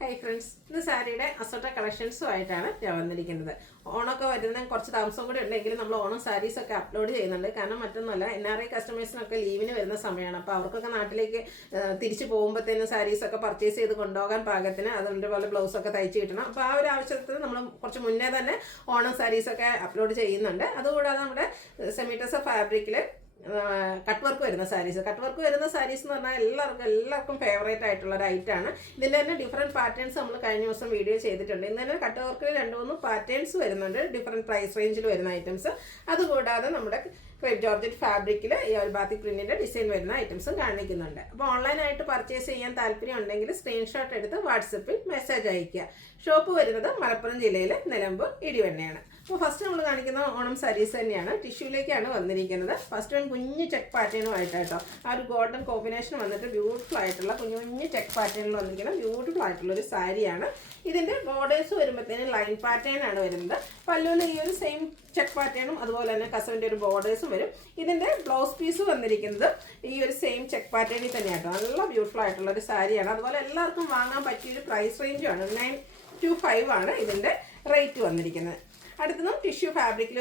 Hi friends, ഇന്ന് സാരിയുടെ അസോട്ട കളക്ഷൻസുമായിട്ടാണ് ഞാൻ വന്നിരിക്കുന്നത്. ഓണമൊക്കെ വരുന്ന കുറച്ച് താമസം കൂടി ഉണ്ടെങ്കിലും നമ്മൾ ഓണം സാരീസൊക്കെ അപ്ലോഡ് ചെയ്യുന്നുണ്ട്. കാരണം മറ്റൊന്നുമല്ല, NRI കസ്റ്റമേഴ്സിനൊക്കെ ലീവിന് വരുന്ന സമയമാണ്. അപ്പോൾ അവർക്കൊക്കെ നാട്ടിലേക്ക് തിരിച്ചു പോകുമ്പോഴത്തേനും സാരീസൊക്കെ പർച്ചേസ് ചെയ്ത് കൊണ്ടുപോകാൻ പാകത്തിന് അതുപോലെ ബ്ലൗസൊക്കെ തയ്ച്ച് കിട്ടണം. അപ്പോൾ ആ ഒരു ആവശ്യത്തിന് നമ്മൾ കുറച്ച് മുന്നേ തന്നെ ഓണം സാരീസൊക്കെ അപ്ലോഡ് ചെയ്യുന്നുണ്ട്. അതുകൂടാതെ നമ്മുടെ സെമിറ്റസ് ഫാബ്രിക്കിൽ കട്ട് വർക്ക് വരുന്ന സാരീസ് എന്ന് പറഞ്ഞാൽ എല്ലാവർക്കും ഫേവറേറ്റ് ആയിട്ടുള്ള ഒരു ഐറ്റമാണ്. ഇതിൻ്റെ തന്നെ ഡിഫറെൻറ്റ് പാറ്റേൺസ് നമ്മൾ കഴിഞ്ഞ ദിവസം വീഡിയോ ചെയ്തിട്ടുണ്ട്. ഇന്ന് തന്നെ കട്ട് വർക്കിൽ 2-3 പാറ്റേൺസ് വരുന്നുണ്ട്, ഡിഫറെൻറ്റ് പ്രൈസ് റേഞ്ചിൽ വരുന്ന ഐറ്റംസ്. അതുകൂടാതെ നമ്മുടെ ക്രേപ്പ് ജോർജറ്റ് ഫാബ്രിക്കിൽ ഈ ഒരു ബാത്തിക് പ്രിന്റിൻ്റെ ഡിസൈൻ വരുന്ന ഐറ്റംസും കാണിക്കുന്നുണ്ട്. അപ്പോൾ ഓൺലൈനായിട്ട് പർച്ചേസ് ചെയ്യാൻ താല്പര്യം ഉണ്ടെങ്കിൽ സ്ക്രീൻഷോട്ട് എടുത്ത് വാട്സപ്പിൽ മെസ്സേജ് അയയ്ക്കുക. ഷോപ്പ് വരുന്നത് മലപ്പുറം ജില്ലയിലെ നിലമ്പൂർ ഇടിവണ്ണയാണ്. അപ്പോൾ ഫസ്റ്റ് നമ്മൾ കാണിക്കുന്ന ഓണം സാരീസ് തന്നെയാണ്. ടിഷ്യൂലേക്കാണ് വന്നിരിക്കുന്നത്. ഫസ്റ്റ് ഒരു കുഞ്ഞു ചെക്ക് പാറ്റേണുമായിട്ടോ ആ ഒരു ഗോൾഡൻ കോമ്പിനേഷൻ വന്നിട്ട് ബ്യൂട്ടിഫുൾ ആയിട്ടുള്ള കുഞ്ഞു ചെക്ക് പാറ്റേണിൽ വന്നിരിക്കുന്ന ബ്യൂട്ടിഫുൾ ആയിട്ടുള്ള ഒരു സാരിയാണ്. ഇതിൻ്റെ ബോർഡേഴ്സ് വരുമ്പോഴത്തേനും ലൈൻ പാറ്റേൺ ആണ് വരുന്നത്. പല്ലുവിൽ ഈ ഒരു സെയിം ചെക്ക് പാറ്റേണും അതുപോലെ തന്നെ കസവിൻ്റെ ഒരു ബോർഡേഴ്സും വരും. ഇതിൻ്റെ ബ്ലൗസ് പീസ് വന്നിരിക്കുന്നത് ഈ ഒരു സെയിം ചെക്ക് പാറ്റേണിൽ തന്നെയാട്ടോ. നല്ല ബ്യൂട്ടിഫുൾ ആയിട്ടുള്ള ഒരു സാരിയാണ്. അതുപോലെ എല്ലാവർക്കും വാങ്ങാൻ പറ്റിയൊരു പ്രൈസ് റേഞ്ചുമാണ്. 925 ആണ് ഇതിൻ്റെ റേറ്റ് വന്നിരിക്കുന്നത്. അടുത്തതും ടിഷ്യൂ ഫാബ്രിക്കിൽ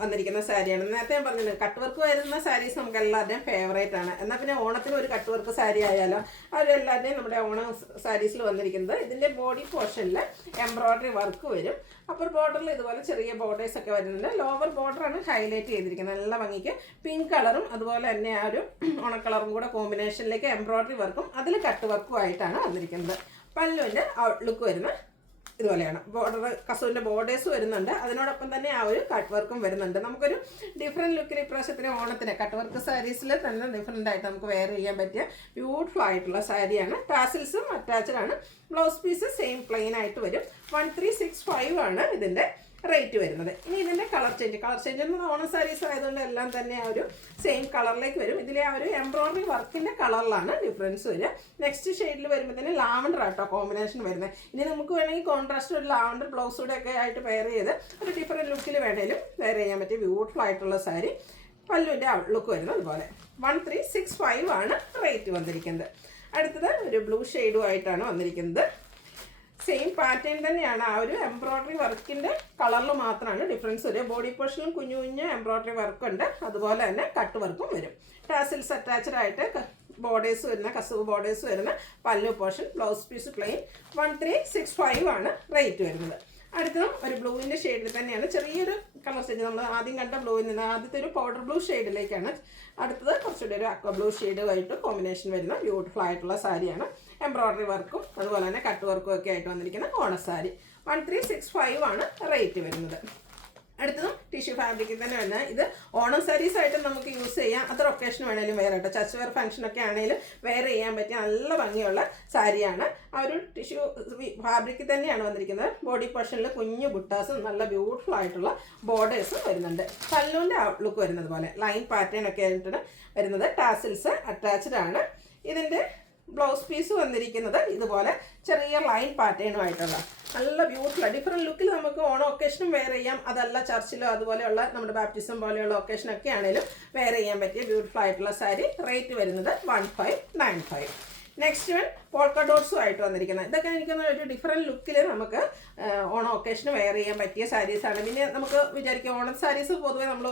വന്നിരിക്കുന്ന സാരിയാണ്. നേരത്തെ ഞാൻ പറഞ്ഞത് കട്ട് വർക്ക് വരുന്ന സാരീസ് നമുക്ക് എല്ലാവരുടെയും ഫേവറേറ്റ് ആണ്. എന്നാൽ പിന്നെ ഓണത്തിന് ഒരു കട്ട് വർക്ക് സാരി ആയാലോ അവരെല്ലാവരുടെയും നമ്മുടെ ഓണം സാരീസിൽ വന്നിരിക്കുന്നത്. ഇതിൻ്റെ ബോഡി പോർഷനിൽ എംബ്രോയ്ഡറി വർക്ക് വരും. അപ്പർ ബോർഡറിൽ ഇതുപോലെ ചെറിയ ബോർഡേഴ്സ് ഒക്കെ വരുന്നുണ്ട്. ലോവർ ബോർഡറാണ് ഹൈലൈറ്റ് ചെയ്തിരിക്കുന്നത്. നല്ല ഭംഗിക്ക് പിങ്ക് കളറും അതുപോലെ തന്നെ ആ ഒരു ഓണക്കളറും കൂടെ കോമ്പിനേഷനിലേക്ക് എംബ്രോയ്ഡറി വർക്കും അതിൽ കട്ട് വർക്കും ആയിട്ടാണ് വന്നിരിക്കുന്നത്. പല്ലുവിൻ്റെ ഔട്ട്ലുക്ക് വരുന്ന ഇതുപോലെയാണ്. കസവിൻ്റെ ബോർഡേഴ്സ് വരുന്നുണ്ട്. അതിനോടൊപ്പം തന്നെ ആ ഒരു കട്ട് വർക്കും വരുന്നുണ്ട്. നമുക്കൊരു ഡിഫറെൻറ്റ് ലുക്കിൽ ഇപ്രാവശ്യത്തിന് ഓണത്തിന് കട്ട് വർക്ക് സാരീസിൽ തന്നെ ഡിഫറെൻ്റ് ആയിട്ട് നമുക്ക് വെയർ ചെയ്യാൻ പറ്റിയ ബ്യൂട്ടിഫുൾ ആയിട്ടുള്ള സാരിയാണ്. ടാസിൽസും അറ്റാച്ച്ഡ് ആണ്. ബ്ലൗസ് പീസ് സെയിം പ്ലെയിൻ ആയിട്ട് വരും. 1365 ആണ് ഇതിൻ്റെ റേറ്റ് വരുന്നത്. ഇനി ഇതിൻ്റെ കളർ ചേഞ്ച് എന്ന് ഓണം സാരീസ് ആയതുകൊണ്ട് എല്ലാം തന്നെ ആ ഒരു സെയിം കളറിലേക്ക് വരും. ഇതിലെ ആ ഒരു എംബ്രോയ്ഡറി വർക്കിൻ്റെ കളറിലാണ് ഡിഫറൻസ് വരിക. നെക്സ്റ്റ് ഷെയ്ഡിൽ വരുമ്പോൾ തന്നെ ലാവൻഡർ ആട്ടോ കോമ്പിനേഷൻ വരുന്നത്. ഇനി നമുക്ക് വേണമെങ്കിൽ കോൺട്രാസ്റ്റ് ഒരു ലാവൻഡർ ബ്ലൗസൂടെ ഒക്കെ ആയിട്ട് വെയർ ചെയ്ത് ഒരു ഡിഫറെൻറ്റ് ലുക്കിൽ വേണേലും വെയർ ചെയ്യാൻ പറ്റിയ ബ്യൂട്ടിഫുൾ ആയിട്ടുള്ള സാരി. പല്ലുവിൻ്റെ ഔട്ട്ലുക്ക് വരുന്നത് അതുപോലെ. 1365 ആണ് റേറ്റ് വന്നിരിക്കുന്നത്. അടുത്തത് ഒരു ബ്ലൂ ഷെയ്ഡും ആയിട്ടാണ് വന്നിരിക്കുന്നത്. സെയിം പാറ്റേൺ തന്നെയാണ്. ആ ഒരു എംബ്രോയ്ഡറി വർക്കിൻ്റെ കളറിൽ മാത്രമാണ് ഡിഫറൻസ് വരിക. ബോഡി പോർഷനിലും കുഞ്ഞു എംബ്രോയ്ഡറി വർക്കുണ്ട്. അതുപോലെ തന്നെ കട്ട് വർക്കും വരും. ടാസിൽസ് അറ്റാച്ച്ഡ് ആയിട്ട് ബോർഡേഴ്സ് വരുന്ന കസവ് ബോർഡേഴ്സ് വരുന്ന പല്ലു പോർഷൻ. Blouse piece plain. 1365 ആണ് റേറ്റ് വരുന്നത്. അടുത്തതും ഒരു ബ്ലൂവിൻ്റെ ഷെയ്ഡിൽ തന്നെയാണ്. ചെറിയൊരു കളർ ചേഞ്ച്. നമ്മൾ ആദ്യം കണ്ട ബ്ലൂവിൽ നിന്ന് ആദ്യത്തെ ഒരു പൗഡർ ബ്ലൂ ഷെയ്ഡിലേക്കാണ്. അടുത്തത് കുറച്ചുകൂടി ഒരു അക്വ ബ്ലൂ ഷെയ്ഡുമായിട്ട് കോമ്പിനേഷൻ വരുന്ന ബ്യൂട്ടിഫുൾ ആയിട്ടുള്ള സാരിയാണ്. എംബ്രോയ്ഡറി വർക്കും അതുപോലെ തന്നെ കട്ട് വർക്കും ഒക്കെ ആയിട്ട് വന്നിരിക്കുന്ന ഓണസാരി. 1365 ആണ് റേറ്റ് വരുന്നത്. അടുത്തതും ടിഷ്യൂ ഫാബ്രിക്കിൽ തന്നെ വരുന്നത്. ഇത് ഓണം സാരീസ് ആയിട്ട് നമുക്ക് യൂസ് ചെയ്യാം. അത്ര ഒക്കേഷൻ വേണേലും വെയർ ആട്ടോ. ചർച്ച് വെയർ ഫംഗ്ഷനൊക്കെ ആണെങ്കിലും വെയർ ചെയ്യാൻ പറ്റിയ നല്ല ഭംഗിയുള്ള സാരിയാണ്. ആ ഒരു ടിഷ്യൂ ഫാബ്രിക്കിൽ തന്നെയാണ് വന്നിരിക്കുന്നത്. ബോഡി പോർഷനിൽ കുഞ്ഞു ബുട്ടാസും നല്ല ബ്യൂട്ടിഫുൾ ആയിട്ടുള്ള ബോർഡേഴ്സും വരുന്നുണ്ട്. പല്ലുവിൻ്റെ ഔട്ട്ലുക്ക് വരുന്നത് പോലെ ലൈൻ പാറ്റേൺ ഒക്കെ ആയിട്ടാണ് വരുന്നത്. ടാസിൽസ് അറ്റാച്ച്ഡ് ആണ്. ഇതിൻ്റെ ബ്ലൗസ് പീസ് വന്നിരിക്കുന്നത് ഇതുപോലെ ചെറിയ ലൈൻ പാറ്റേണുമായിട്ടുള്ള നല്ല ബ്യൂട്ടിഫുൾ ഡിഫറെൻറ്റ് ലുക്കിൽ നമുക്ക് ഓണം ഒക്കേഷനും വെയർ ചെയ്യാം. അതല്ല ചർച്ചിലോ അതുപോലെയുള്ള നമ്മുടെ ബാപ്റ്റിസം പോലെയുള്ള ഒക്കേഷനൊക്കെ ആണെങ്കിലും വെയർ ചെയ്യാൻ പറ്റിയ ബ്യൂട്ടിഫുൾ ആയിട്ടുള്ള സാരി. റേറ്റ് വരുന്നത് 1595. നെക്സ്റ്റ് വൺ പോൾക്ക ഡോട്ട്സും ആയിട്ട് വന്നിരിക്കുന്നത്. ഇതൊക്കെ എനിക്കൊന്ന് ഒരു ഡിഫറെൻറ്റ് ലുക്കിൽ നമുക്ക് ഓണം ഒക്കേഷന് വെയർ ചെയ്യാൻ പറ്റിയ സാരീസാണ്. പിന്നെ നമുക്ക് വിചാരിക്കാം ഓണം സാരീസ് പൊതുവെ നമ്മൾ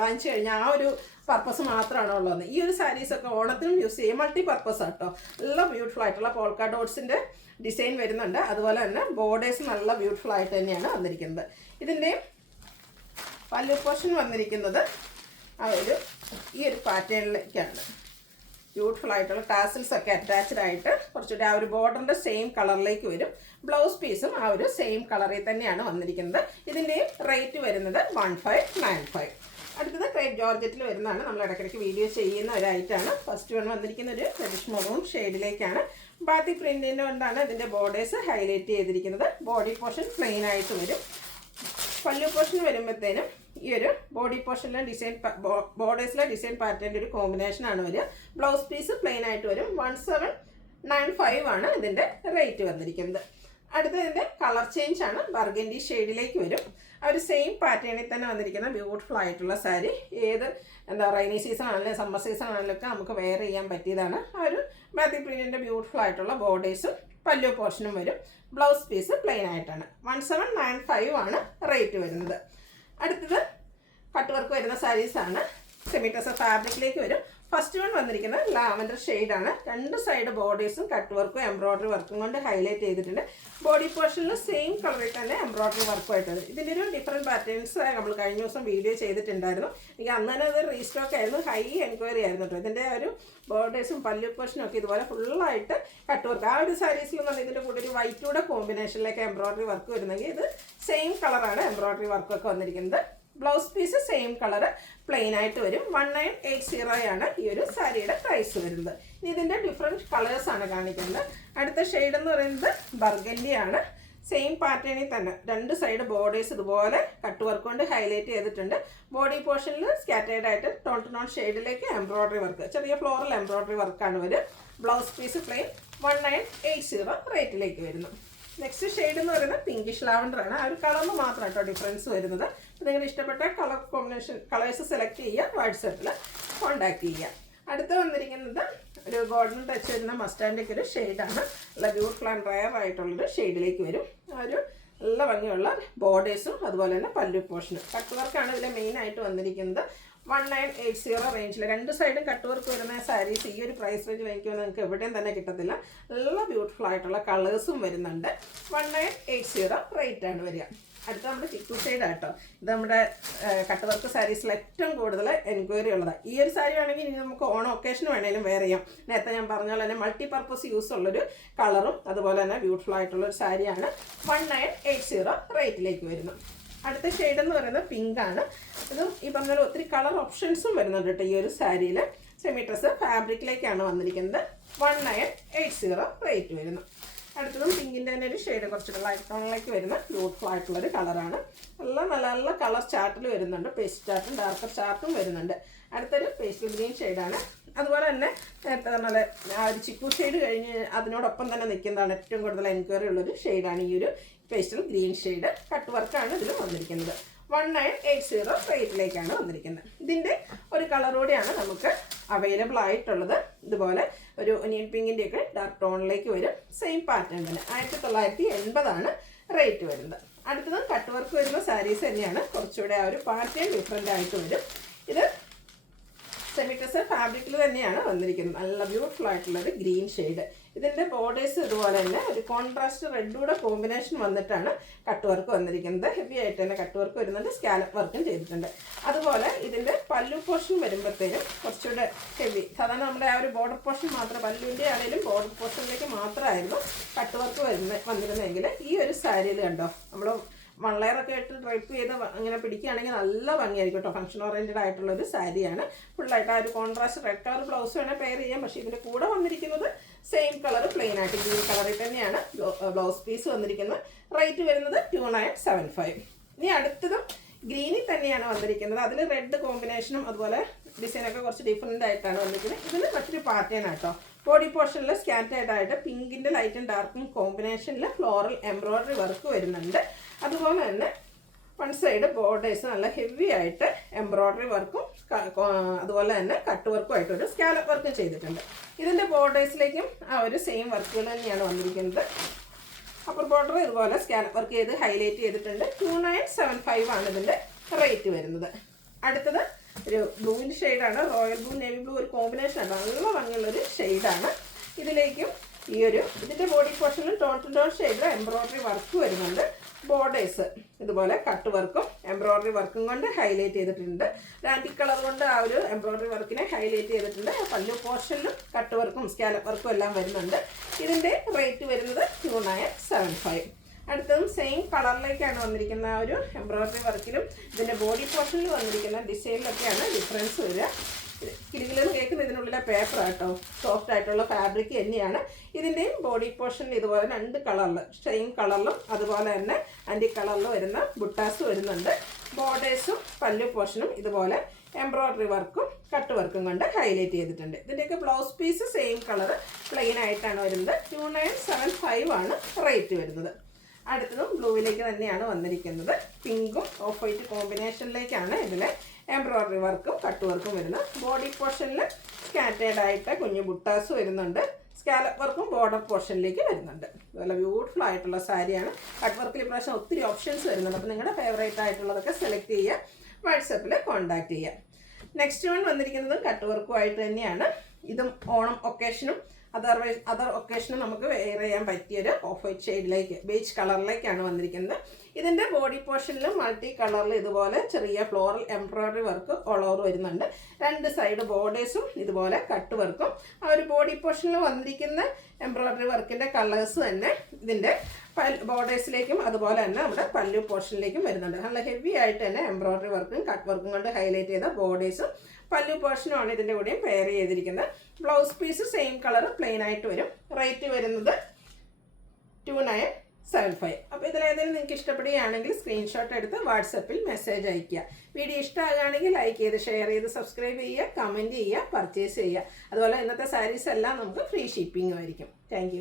വാങ്ങിച്ചു കഴിഞ്ഞാൽ ആ ഒരു പർപ്പസ് മാത്രമാണ് ഉള്ളത്. ഈ ഒരു സാരീസൊക്കെ ഓണത്തിനും യൂസ് ചെയ്യും. മൾട്ടി പർപ്പസ് ആട്ടോ. നല്ല ബ്യൂട്ടിഫുൾ ആയിട്ടുള്ള പോൾക്ക ഡോട്ട്സിൻ്റെ ഡിസൈൻ വരുന്നുണ്ട്. അതുപോലെ തന്നെ ബോർഡേഴ്സ് നല്ല ബ്യൂട്ടിഫുൾ ആയിട്ട് തന്നെയാണ് വന്നിരിക്കുന്നത്. ഇതിൻ്റെ പല്ലു പോർഷൻ വന്നിരിക്കുന്നത് ഈ ഒരു പാറ്റേണിലേക്കാണ്. ബ്യൂട്ടിഫുൾ ആയിട്ടുള്ള ടാസിൽസ് ഒക്കെ അറ്റാച്ച്ഡ് ആയിട്ട് കുറച്ചുകൂടി ആ ഒരു ബോർഡറിൻ്റെ സെയിം കളറിലേക്ക് വരും. ബ്ലൗസ് പീസും ആ ഒരു സെയിം കളറിൽ തന്നെയാണ് വന്നിരിക്കുന്നത്. ഇതിൻ്റെയും റേറ്റ് വരുന്നത് 1595. അടുത്തത് ക്രേപ്പ് ജോർജറ്റിൽ വരുന്നതാണ്. നമ്മൾ ഇടയ്ക്കിടയ്ക്ക് വീഡിയോ ചെയ്യുന്ന ഒരു ഐറ്റമാണ്. ഫസ്റ്റ് വൺ വന്നിരിക്കുന്ന ഒരു റെഡിഷ് മെറൂൺ ഷെയ്ഡിലേക്കാണ്. ബാത്തിക് പ്രിൻറ്റിൻ്റെ കൊണ്ടാണ് ഇതിൻ്റെ ബോർഡേഴ്സ് ഹൈലൈറ്റ് ചെയ്തിരിക്കുന്നത്. ബോഡി പോർഷൻ പ്ലെയിൻ ആയിട്ട് വരും. പല്ലു പോർഷൻ വരുമ്പോഴത്തേനും ഈ ഒരു ബോഡി പോർഷനിലെ ഡിസൈൻ ബോർഡേഴ്സിലെ ഡിസൈൻ പാറ്റേണിൻ്റെ ഒരു കോമ്പിനേഷനാണ് വരിക. ബ്ലൗസ് പീസ് പ്ലെയിൻ ആയിട്ട് വരും. 1795 ആണ് ഇതിൻ്റെ റേറ്റ് വന്നിരിക്കുന്നത്. അടുത്തതിൻ്റെ കളർ ചേഞ്ച് ആണ്. ബർഗൻഡി ഷെയ്ഡിലേക്ക് വരും. ആ ഒരു സെയിം പാറ്റേണിൽ തന്നെ വന്നിരിക്കുന്ന ബ്യൂട്ടിഫുൾ ആയിട്ടുള്ള സാരി. ഏത് റൈനി സീസൺ ആണെങ്കിലും സമ്മർ സീസൺ ആണെങ്കിലും ഒക്കെ നമുക്ക് വെയർ ചെയ്യാൻ പറ്റിയതാണ്. ആ ഒരു ബാത്തിക് പ്രിന്റിൻ്റെ ബ്യൂട്ടിഫുൾ ആയിട്ടുള്ള ബോർഡേഴ്സും പല്ലു പോർഷനും വരും. ബ്ലൗസ് പീസ് പ്ലെയിൻ ആയിട്ടാണ്. 1795 ആണ് റേറ്റ് വരുന്നത്. അടുത്തത് കട്ട് വർക്ക് വരുന്ന സാരീസാണ്. സെമി ടസർ ഫാബ്രിക്കിലേക്ക് വരും. ഫസ്റ്റ് വൺ വന്നിരിക്കുന്നത് ലാവൻഡർ ഷെയ്ഡാണ്. രണ്ട് സൈഡ് ബോർഡേഴ്സും കട്ട് വർക്കും എംബ്രോയ്ഡറി വർക്കും കൊണ്ട് ഹൈലൈറ്റ് ചെയ്തിട്ടുണ്ട്. ബോഡി പോർഷനിൽ സെയിം കളറിൽ തന്നെ എംബ്രോയ്ഡറി വർക്കുമായിട്ടുണ്ട്. ഇതിൻ്റെ ഒരു ഡിഫറെൻറ്റ് പാറ്റേൺസ് നമ്മൾ കഴിഞ്ഞ ദിവസം വീഡിയോ ചെയ്തിട്ടുണ്ടായിരുന്നു. എനിക്ക് അന്ന് തന്നെ അത് റീസ്റ്റോക്ക് ആയിരുന്നു. ഹൈ എൻക്വയറി ആയിരുന്നു കേട്ടോ. ഇതിൻ്റെ ഒരു ബോർഡേഴ്സും പല്ലു പോർഷനും ഒക്കെ ഇതുപോലെ ഫുള്ളായിട്ട് കട്ട് വർക്ക്. ആ ഒരു സാരീസിൽ നിന്ന് ഇതിൻ്റെ കൂടെ ഒരു വൈറ്റൂടെ കോമ്പിനേഷനിലേക്ക് എംബ്രോയ്ഡറി വർക്ക് വരുന്നെങ്കിൽ ഇത് സെയിം കളറാണ് എംബ്രോയ്ഡറി വർക്കൊക്കെ വന്നിരിക്കുന്നത്. Blouse piece same colour plain ആയിട്ട് വരും. 1980 ആണ് ഈ ഒരു സാരിയുടെ പ്രൈസ് വരുന്നത്. ഇനി ഇതിൻ്റെ ഡിഫറെൻറ്റ് കളേഴ്സാണ് കാണിക്കുന്നത്. അടുത്ത ഷെയ്ഡ് എന്ന് പറയുന്നത് ബർഗൻഡി ആണ്. സെയിം പാറ്റേണിൽ തന്നെ രണ്ട് സൈഡ് ബോർഡേഴ്സ് ഇതുപോലെ കട്ട് വർക്ക് കൊണ്ട് ഹൈലൈറ്റ് ചെയ്തിട്ടുണ്ട്. ബോഡി പോർഷനിൽ സ്കാറ്റേർഡ് ആയിട്ട് ടോൺ ടു ടോൺ ഷെയ്ഡിലേക്ക് എംബ്രോയ്ഡറി വർക്ക്, ചെറിയ ഫ്ലോറൽ എംബ്രോയ്ഡറി വർക്കാണ് വരും. ബ്ലൗസ് പീസ് പ്ലെയിൻ 1980 റേറ്റിലേക്ക് വരുന്നു. നെക്സ്റ്റ് ഷെയ്ഡ് എന്ന് പറയുന്നത് പിങ്കിഷ് ലാവൻഡർ ആണ്. ആ ഒരു കളറിന് മാത്രം കേട്ടോ ഡിഫറൻസ് വരുന്നത്. അപ്പോൾ നിങ്ങൾ ഇഷ്ടപ്പെട്ട കളർ കോമ്പിനേഷൻ കളേഴ്സ് സെലക്ട് ചെയ്യുക, വാട്സപ്പിൽ കോൺടാക്ട് ചെയ്യുക. അടുത്ത് വന്നിരിക്കുന്നത് ഒരു ഗോൾഡൻ ടച്ച് വരുന്ന മസ്റ്റാൻഡൊക്കെ ഒരു ഷെയ്ഡാണ്. നല്ല ബ്യൂട്ടിഫുൾ ആൻഡ് റയർ ആയിട്ടുള്ളൊരു ഷെയ്ഡിലേക്ക് വരും. ആ ഒരു നല്ല ഭംഗിയുള്ള ബോർഡേഴ്സും അതുപോലെ തന്നെ പല്ലു പോർഷനും കട്ട് വർക്കാണ് ഇതിൽ മെയിനായിട്ട് വന്നിരിക്കുന്നത്. 1980 റേഞ്ചിൽ രണ്ട് സൈഡും കട്ട് വർക്ക് വരുന്ന സാരീസ് ഈ ഒരു പ്രൈസ് റേഞ്ച് വാങ്ങിക്കുമ്പോൾ നിങ്ങൾക്ക് എവിടെയും തന്നെ കിട്ടത്തില്ല. നല്ല ബ്യൂട്ടിഫുൾ ആയിട്ടുള്ള കളേഴ്സും വരുന്നുണ്ട്. 1980 റേറ്റാണ് വരിക. അടുത്ത നമ്മുടെ ചിക്കു ഷെയ്ഡ് ആട്ടോ. ഇത് നമ്മുടെ കട്ട് വർക്ക് സാരീസിൽ ഏറ്റവും കൂടുതൽ എൻക്വയറി ഉള്ളതാണ്. ഈ ഒരു സാരി ആണെങ്കിൽ ഇനി നമുക്ക് ഓണം ഒക്കേഷന് വേണമെങ്കിലും വെയർ ചെയ്യാം. നേരത്തെ ഞാൻ പറഞ്ഞ പോലെ തന്നെ മൾട്ടി പർപ്പസ് യൂസ് ഉള്ളൊരു കളറും അതുപോലെ തന്നെ ബ്യൂട്ടിഫുൾ ആയിട്ടുള്ളൊരു സാരിയാണ്. 1980 റേറ്റിലേക്ക് വരുന്നു. അടുത്ത ഷെയ്ഡ് എന്ന് പറയുന്നത് പിങ്ക് ആണ്. ഇതും ഈ പറഞ്ഞ ഒത്തിരി കളർ ഓപ്ഷൻസും വരുന്നുണ്ട് കേട്ടോ ഈ ഒരു സാരിയിൽ. സെമി ഡ്രസ് ഫാബ്രിക്കിലേക്കാണ് വന്നിരിക്കുന്നത്. 1980 റേറ്റ് വരുന്നു. അടുത്തതും പിങ്കിൻ്റെ തന്നെ ഒരു ഷെയ്ഡ് കുറച്ചുകൂടെ ലൈറ്റ് ടോണിലേക്ക് വരുന്ന ബ്യൂട്ടിഫുൾ ആയിട്ടുള്ളൊരു കളറാണ്. നല്ല നല്ല നല്ല കളർ ചാർട്ടിൽ വരുന്നുണ്ട്. പേസ്റ്റ് ചാർട്ടും ഡാർക്കർ ചാർട്ടും വരുന്നുണ്ട്. അടുത്തൊരു പേസ്റ്റൽ ഗ്രീൻ ഷെയ്ഡാണ്. അതുപോലെ തന്നെ നേരത്തെ പറഞ്ഞാൽ ആ ഒരു ചിക്കു ഷെയ്ഡ് കഴിഞ്ഞ് അതിനോടൊപ്പം തന്നെ നിൽക്കുന്നതാണ് ഏറ്റവും കൂടുതൽ എൻക്വയറി ഉള്ളൊരു ഷെയ്ഡാണ് ഈ ഒരു പേസ്റ്റൽ ഗ്രീൻ ഷെയ്ഡ്. കട്ട് വർക്കാണ് ഇതിൽ വന്നിരിക്കുന്നത്. 1980 റേറ്റിലേക്കാണ് വന്നിരിക്കുന്നത്. ഇതിൻ്റെ ഒരു കളർ കൂടിയാണ് നമുക്ക് അവൈലബിൾ ആയിട്ടുള്ളത്. ഇതുപോലെ ഒരു ഒനിയൻ പിങ്കിൻ്റെയൊക്കെ ഡാർക്ക് ടോണിലേക്ക് വരും. സെയിം പാറ്റേൺ തന്നെ. 1980 റേറ്റ് വരുന്നത്. അടുത്തത് കട്ട് വർക്ക് വരുന്ന സാരീസ് തന്നെയാണ്. കുറച്ചുകൂടെ ആ ഒരു പാറ്റേൺ ഡിഫറെൻ്റ് ആയിട്ട് വരും. ഇത് സെമി ടസർ ഫാബ്രിക്കിൽ തന്നെയാണ് വന്നിരിക്കുന്നത്. നല്ല ബ്യൂട്ടിഫുൾ ആയിട്ടുള്ളൊരു ഗ്രീൻ ഷെയ്ഡ്. ഇതിൻ്റെ ബോർഡേഴ്സ് ഇതുപോലെ തന്നെ ഒരു കോൺട്രാസ്റ്റ് റെഡൂടെ കോമ്പിനേഷൻ വന്നിട്ടാണ് കട്ട് വർക്ക് വന്നിരിക്കുന്നത്. ഹെവി ആയിട്ട് തന്നെ കട്ട് വർക്ക് വരുന്നുണ്ട്. സ്കാലപ്പ് വർക്കും ചെയ്തിട്ടുണ്ട്. അതുപോലെ ഇതിൻ്റെ പല്ലു പോർഷൻ വരുമ്പോഴത്തേനും കുറച്ചുകൂടെ ഹെവി. സാധാരണ നമ്മുടെ ആ ഒരു ബോർഡർ പോർഷൻ മാത്രം പല്ലുവിൻ്റെ ആണെങ്കിലും ബോർഡർ പോർഷനിലേക്ക് മാത്രമായിരുന്നു കട്ട് വർക്ക് വന്നിരുന്നെങ്കിൽ ഈ ഒരു സാരിയിൽ കണ്ടോ നമ്മൾ വൺ ലെയറൊക്കെ ഇട്ട് ഡ്രൈപ്പ് ചെയ്ത് അങ്ങനെ പിടിക്കുകയാണെങ്കിൽ നല്ല ഭംഗിയായിരിക്കും കേട്ടോ. ഫംഗ്ഷൻ ഓറിയൻറ്റഡ് ആയിട്ടുള്ളൊരു സാരിയാണ്. ഫുള്ളായിട്ട് ആ ഒരു കോൺട്രാസ്റ്റ് റെഡ് കളർ ബ്ലൗസ് വേണേൽ പെയർ ചെയ്യാം. പക്ഷേ ഇതിൻ്റെ കൂടെ വന്നിരിക്കുന്നത് സെയിം കളർ പ്ലെയിൻ ആയിട്ട് ഗ്രീൻ കളറിൽ തന്നെയാണ് ബ്ലൗസ് പീസ് വന്നിരിക്കുന്നത്. റേറ്റ് വരുന്നത് 2975. ഇനി അടുത്തതും ഗ്രീനിൽ തന്നെയാണ് വന്നിരിക്കുന്നത്. അതിൽ റെഡ് കോമ്പിനേഷനും അതുപോലെ ഡിസൈനൊക്കെ കുറച്ച് ഡിഫറെൻ്റ് ആയിട്ടാണ് വന്നിരിക്കുന്നത്. ഇതിന് മറ്റൊരു പാറ്റേൺ ആട്ടോ. ബോഡി പോർഷനിൽ സ്കാറ്റേർഡ് ആയിട്ട് പിങ്കിൻ്റെ ലൈറ്റും ഡാർക്കും കോമ്പിനേഷനിൽ ഫ്ലോറൽ എംബ്രോയ്ഡറി വർക്ക് വരുന്നുണ്ട്. അതുപോലെ തന്നെ വൺ സൈഡ് ബോർഡേഴ്സ് നല്ല ഹെവി ആയിട്ട് എംബ്രോയ്ഡറി വർക്കും അതുപോലെ തന്നെ കട്ട് വർക്കും ആയിട്ടൊരു സ്കാലപ്പ് വർക്കും ചെയ്തിട്ടുണ്ട്. ഇതിൻ്റെ ബോർഡേഴ്സിലേക്കും ആ ഒരു സെയിം വർക്കുകൾ തന്നെയാണ് വന്നിരിക്കുന്നത്. അപ്പർ ബോർഡർ ഇതുപോലെ സ്കാലപ്പ് വർക്ക് ചെയ്ത് ഹൈലൈറ്റ് ചെയ്തിട്ടുണ്ട്. 2975 ആണ് ഇതിൻ്റെ റേറ്റ് വരുന്നത്. അടുത്തത് ഒരു ബ്ലൂവിൻ്റെ ഷെയ്ഡാണ്. റോയൽ ബ്ലൂ നേവി ബ്ലൂ ഒരു കോമ്പിനേഷനാണ്. നല്ല ഭംഗിയുള്ളൊരു ഷെയ്ഡാണ്. ഇതിലേക്കും ഈ ഒരു ഇതിൻ്റെ ബോഡി പോർഷനിൽ ടോൺ ടു ടോൺ ഷെയ്ഡിൽ എംബ്രോയ്ഡറി വർക്ക് വരുന്നുണ്ട്. ബോർഡേഴ്സ് ഇതുപോലെ കട്ട് വർക്കും എംബ്രോയ്ഡറി വർക്കും കൊണ്ട് ഹൈലൈറ്റ് ചെയ്തിട്ടുണ്ട്. ആൻറ്റിക് കളർ കൊണ്ട് ആ ഒരു എംബ്രോയ്ഡറി വർക്കിനെ ഹൈലൈറ്റ് ചെയ്തിട്ടുണ്ട്. പല്ലു പോർഷനിലും കട്ട് വർക്കും സ്കാലപ്പ് വർക്കും എല്ലാം വരുന്നുണ്ട്. ഇതിൻ്റെ റേറ്റ് വരുന്നത് 2975. അടുത്തതും സെയിം കളറിലേക്കാണ് വന്നിരിക്കുന്ന ആ ഒരു എംബ്രോയ്ഡറി വർക്കിലും ഇതിൻ്റെ ബോഡി പോർഷനിൽ വന്നിരിക്കുന്ന ഡിസൈനിലൊക്കെയാണ് ഡിഫറൻസ് വരിക. കിളികളെന്ന് കേൾക്കുന്ന ഇതിനുള്ളിലെ പേപ്പർ ആട്ടോ. സോഫ്റ്റ് ആയിട്ടുള്ള ഫാബ്രിക് തന്നെയാണ്. ഇതിൻ്റെയും ബോഡി പോർഷനിൽ ഇതുപോലെ രണ്ട് കളറിൽ സെയിം കളറിലും അതുപോലെ തന്നെ ആൻറ്റി കളറിലും വരുന്ന ബുട്ടാസ് വരുന്നുണ്ട്. ബോർഡേഴ്സും പല്ലു പോർഷനും ഇതുപോലെ എംബ്രോയ്ഡറി വർക്കും കട്ട് വർക്കും കൊണ്ട് ഹൈലൈറ്റ് ചെയ്തിട്ടുണ്ട്. ഇതിൻ്റെയൊക്കെ blouse piece same colour plain ആയിട്ടാണ് വരുന്നത്. 2975 റേറ്റ് വരുന്നത്. അടുത്തതും ബ്ലൂവിലേക്ക് തന്നെയാണ് വന്നിരിക്കുന്നത്. പിങ്കും ഓഫ് വൈറ്റ് കോമ്പിനേഷനിലേക്കാണ് ഇതിലെ എംബ്രോയ്ഡറി വർക്കും കട്ട് വർക്കും വരുന്നത്. ബോഡി പോർഷനിൽ സ്കാറ്റേർഡ് ആയിട്ട് കുഞ്ഞു ബുട്ടാസ് വരുന്നുണ്ട്. സ്കാലപ്പ് വർക്കും ബോർഡർ പോർഷനിലേക്ക് വരുന്നുണ്ട്. അതുപോലെ ബ്യൂട്ടിഫുൾ ആയിട്ടുള്ള സാരിയാണ്. കട്ട് വർക്കിൽ ഇപ്രാവശ്യം ഒത്തിരി ഓപ്ഷൻസ് വരുന്നുണ്ട്. അപ്പോൾ നിങ്ങളുടെ ഫേവറേറ്റ് ആയിട്ടുള്ളതൊക്കെ സെലക്ട് ചെയ്യുക, വാട്സപ്പിൽ കോൺടാക്ട് ചെയ്യുക. നെക്സ്റ്റ് വൺ വന്നിരിക്കുന്നത് കട്ട് വർക്കുമായിട്ട് തന്നെയാണ്. ഇതും ഓണം ഒക്കേഷനും അതർ ഒക്കേഷനും നമുക്ക് വെയർ ചെയ്യാൻ പറ്റിയൊരു ഓഫ് വൈറ്റ് ഷെയ്ഡിലേക്ക്, ബേജ് കളറിലേക്കാണ് വന്നിരിക്കുന്നത്. ഇതിൻ്റെ ബോഡി പോർഷനിലും മൾട്ടി കളറിൽ ഇതുപോലെ ചെറിയ floral embroidery work all over വരുന്നുണ്ട്. രണ്ട് സൈഡ് ബോർഡേഴ്സും ഇതുപോലെ കട്ട് വർക്കും. ആ ഒരു ബോഡി പോർഷനിൽ വന്നിരിക്കുന്ന എംബ്രോയ്ഡറി വർക്കിൻ്റെ കളേഴ്സ് തന്നെ ഇതിൻ്റെ ബോർഡേഴ്സിലേക്കും അതുപോലെ തന്നെ നമ്മുടെ പല്ലു പോർഷനിലേക്കും വരുന്നുണ്ട്. നല്ല ഹെവി ആയിട്ട് തന്നെ എംബ്രോയ്ഡറി വർക്കും കട്ട് വർക്കും കൊണ്ട് ഹൈലൈറ്റ് ചെയ്ത ബോർഡേഴ്സും പല്ലു പോർഷനുമാണ് ഇതിൻ്റെ കൂടെയും പെയർ ചെയ്തിരിക്കുന്നത്. Blouse piece same colour plain ആയിട്ട് വരും. റേറ്റ് വരുന്നത് 2975. അപ്പോൾ ഇതിലേതെങ്കിലും നിങ്ങൾക്ക് ഇഷ്ടപ്പെടുകയാണെങ്കിൽ സ്ക്രീൻഷോട്ട് എടുത്ത് വാട്സപ്പിൽ മെസ്സേജ് അയയ്ക്കുക. വീഡിയോ ഇഷ്ടമാകുകയാണെങ്കിൽ ലൈക്ക് ചെയ്ത് ഷെയർ ചെയ്ത് സബ്സ്ക്രൈബ് ചെയ്യുക, കമൻറ്റ് ചെയ്യുക, പർച്ചേസ് ചെയ്യുക. അതുപോലെ ഇന്നത്തെ സാരീസ് എല്ലാം നമുക്ക് ഫ്രീ ഷിപ്പിംഗും ആയിരിക്കും. താങ്ക്